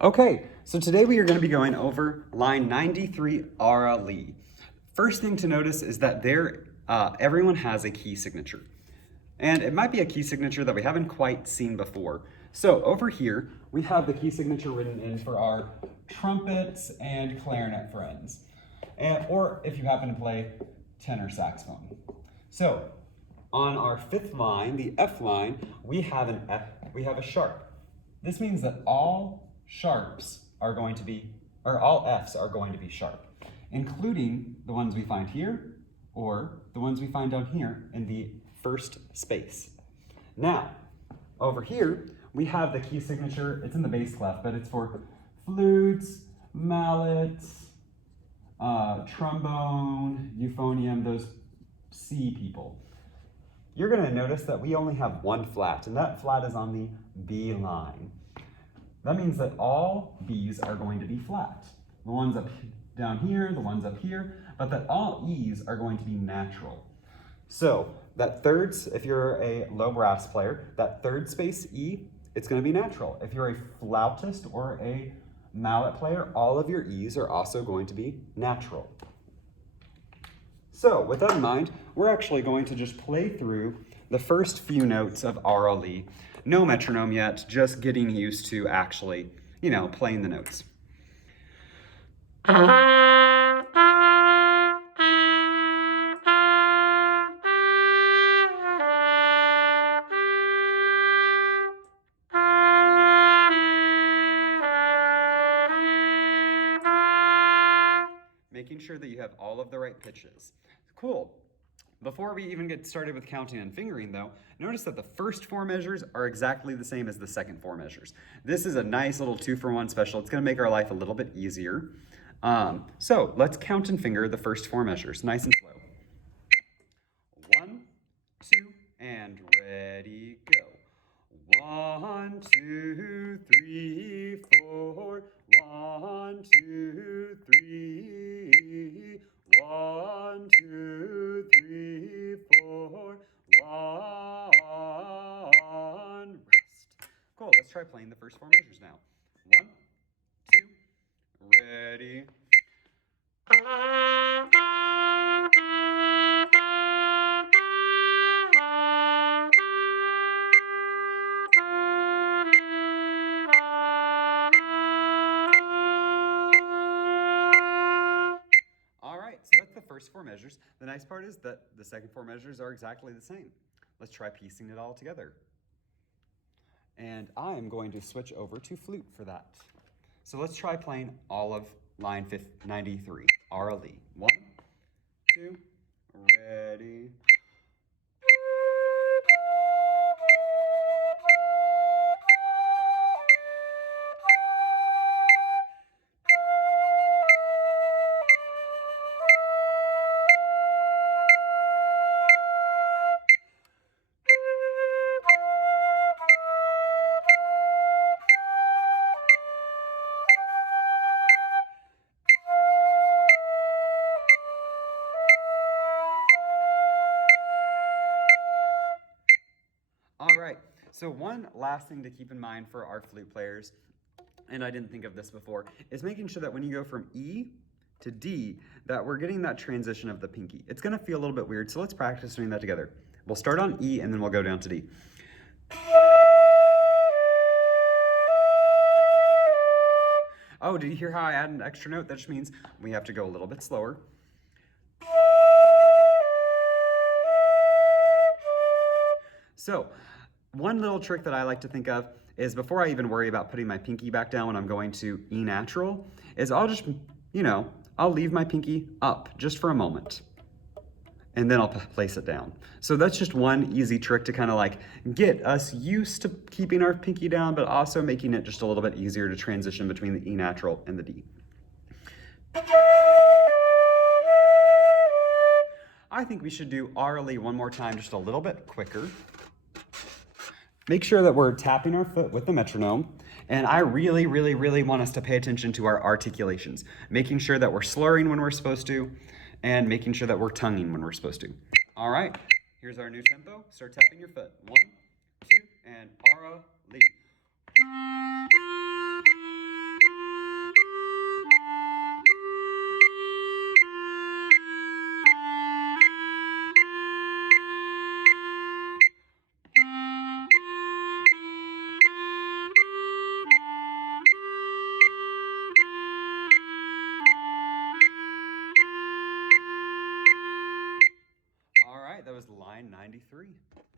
Okay, so today we are going to be going over line 93 Ara Lee. First thing to notice is that everyone has a key signature. And it might be a key signature that we haven't quite seen before. So over here, we have the key signature written in for our trumpets and clarinet friends. Or if you happen to play tenor saxophone. So on our fifth line, the F line, we have a sharp. This means that all sharps are going to be, or all Fs are going to be sharp, including the ones we find here or the ones we find down here in the first space. Now, over here, we have the key signature. It's in the bass clef, but it's for flutes, mallets, trombone, euphonium, those C people. You're going to notice that we only have one flat, and that flat is on the B line. That means that all B's are going to be flat. The ones up down here, the ones up here, but that all E's are going to be natural. So that if you're a low brass player, that third space E, it's going to be natural. If you're a flautist or a mallet player, all of your E's are also going to be natural. So with that in mind, we're actually going to just play through the first few notes of Ara Lee. No metronome yet, just getting used to actually, playing the notes. Making sure that you have all of the right pitches. Cool. Before we even get started with counting and fingering though, notice that the first four measures are exactly the same as the second four measures. This is a nice little 2-for-1 special. It's going to make our life a little bit easier. So let's count and finger the first four measures, nice and slow. 1, 2, and ready, go. 1, 2, 3, 4. 1, 2, 3. 1, 2, 3, 4. 1. Rest. Cool. Let's try playing the first four measures now. 1, 2, ready. First four measures. The nice part is that the second four measures are exactly the same. Let's try piecing it all together. And I'm going to switch over to flute for that. So let's try playing all of line 93, Ara Lee. 1, 2, ready. All right, so one last thing to keep in mind for our flute players, and I didn't think of this before, is making sure that when you go from E to D, that we're getting that transition of the pinky. It's gonna feel a little bit weird, so let's practice doing that together. We'll start on E and then we'll go down to D. Oh, did you hear how I added an extra note? That just means we have to go a little bit slower. So, one little trick that I like to think of is before I even worry about putting my pinky back down when I'm going to E natural, is I'll just, I'll leave my pinky up just for a moment. And then I'll place it down. So that's just one easy trick to kind of like get us used to keeping our pinky down, but also making it just a little bit easier to transition between the E natural and the D. I think we should do Ara Lee one more time, just a little bit quicker. Make sure that we're tapping our foot with the metronome. And I really, really, really want us to pay attention to our articulations, making sure that we're slurring when we're supposed to, and making sure that we're tonguing when we're supposed to. All right, here's our new tempo. Start tapping your foot. 1, 2, and Ara Lee. 93.